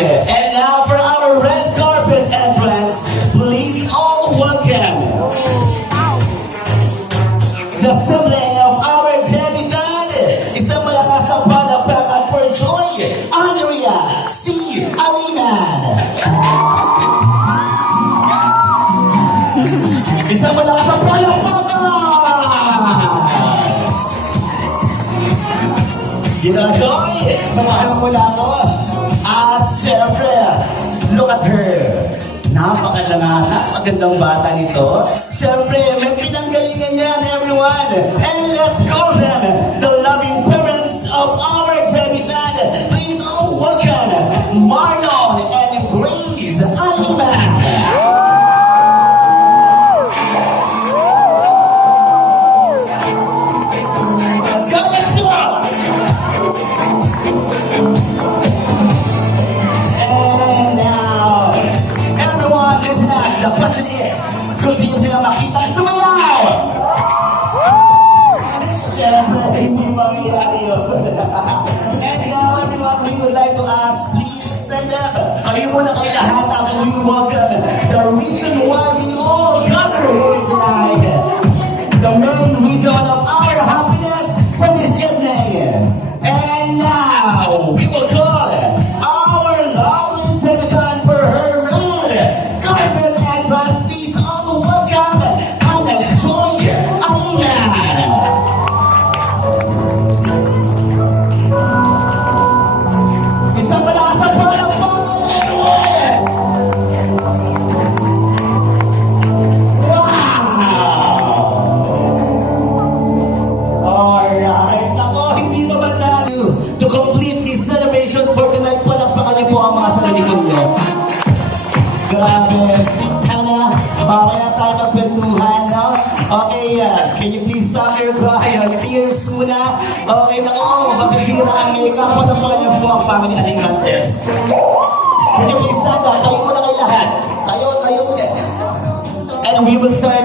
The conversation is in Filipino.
And now for our red carpet entrance, please all welcome the sibling of our Jemitan, isang malakas na palapakan for joy, Andrea C. Alinan. Isang malakas na palapakan! Gina-joy, samahan mo lang ako. At syempre, look at her. Napakagandang bata nito. Syempre, may pinanggalingan yan, everyone. And let's call them the loving parents of our Jemitan. Please all welcome Marlon and Grace Aliman. Let's go, let's go! And now, everyone listen up. The question is, gusto niyo sila makita sumayaw? Siyempre, hindi mangyayari yun. And now, everyone, we would like to ask, please stand up. Kayo muna kayo lahat as we welcome the reason why we all gather here tonight. The main reason of our happiness for this evening. And now, we will call our lovely Jemitan for her red carpet entrance. Please all welcome and Joy Alinan. Isang malakas na palakpakan, everyone! Alright, ako, hindi pa ba tayo to complete this celebration for tonight, palakpakan niyo po ang mga sarili niyo. Grabe. Ano, mamaya tayo magkwentuhan, no? Okay, can you please stop your cry, tears muna? Okay, nako, masisira ang makeup, palakpakan niyo po ang family Alimantes. Can you please stand up? Tayo muna kayo lahat. Tayo. And we will start